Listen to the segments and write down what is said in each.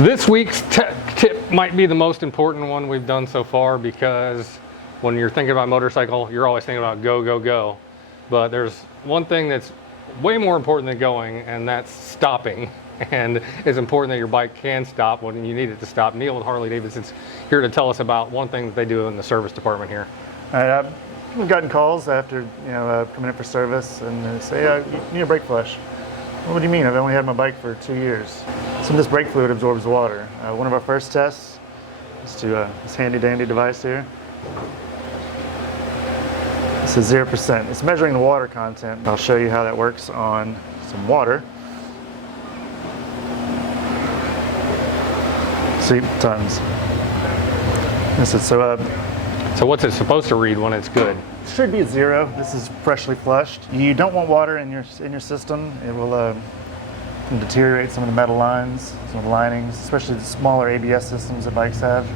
This week's tech tip might be the most important one we've done so far, because when you're thinking about motorcycle, you're always thinking about go, go, go. But there's one thing that's way more important than going, and that's stopping. And it's important that your bike can stop when you need it to stop. Neil with Harley Davidson's here to tell us about one thing that they do in the service department here. We've gotten calls after coming in for service, and they say, you need a brake flush. What do you mean? I've only had my bike for 2 years. Some of this brake fluid absorbs water. One of our first tests is to this handy dandy device here. This is 0%. It's measuring the water content. I'll show you how that works on some water. See, tons. This is So what's it supposed to read when it's good? It should be at 0. This is freshly flushed. You don't want water in your system. It will deteriorate some of the metal lines, some of the linings, especially the smaller ABS systems that bikes have.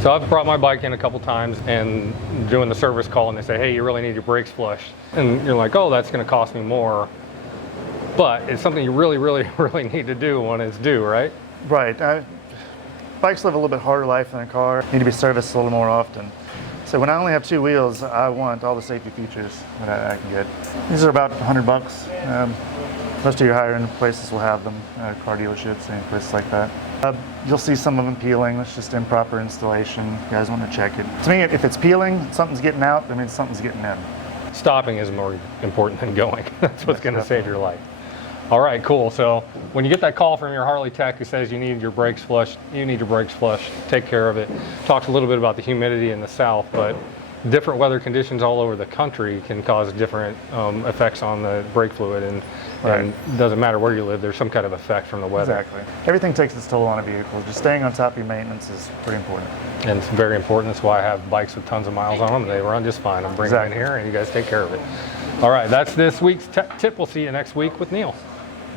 So I've brought my bike in a couple times and doing the service call, and they say, hey, you really need your brakes flushed. And you're like, oh, that's going to cost me more. But it's something you really, really, really need to do when it's due, right? Right. Bikes live a little bit harder life than a car. Need to be serviced a little more often. So when I only have 2 wheels, I want all the safety features that I can get. These are about $100. Most of your higher end places will have them, car dealerships and places like that. You'll see some of them peeling. That's just improper installation. You guys want to check it. To me, if it's peeling, something's getting out, that means something's getting in. Stopping is more important than going. That's what's going to save your life. All right, cool. So when you get that call from your Harley tech who says you need your brakes flushed, you need your brakes flushed, take care of it. Talks a little bit about the humidity in the south, but different weather conditions all over the country can cause different effects on the brake fluid, and it doesn't matter where you live, there's some kind of effect from the weather. Exactly. Everything takes its toll on a vehicle. Just staying on top of your maintenance is pretty important. And it's very important. That's why I have bikes with tons of miles on them. They run just fine. I'm bringing them in here and you guys take care of it. All right, that's this week's tech tip. We'll see you next week with Neil.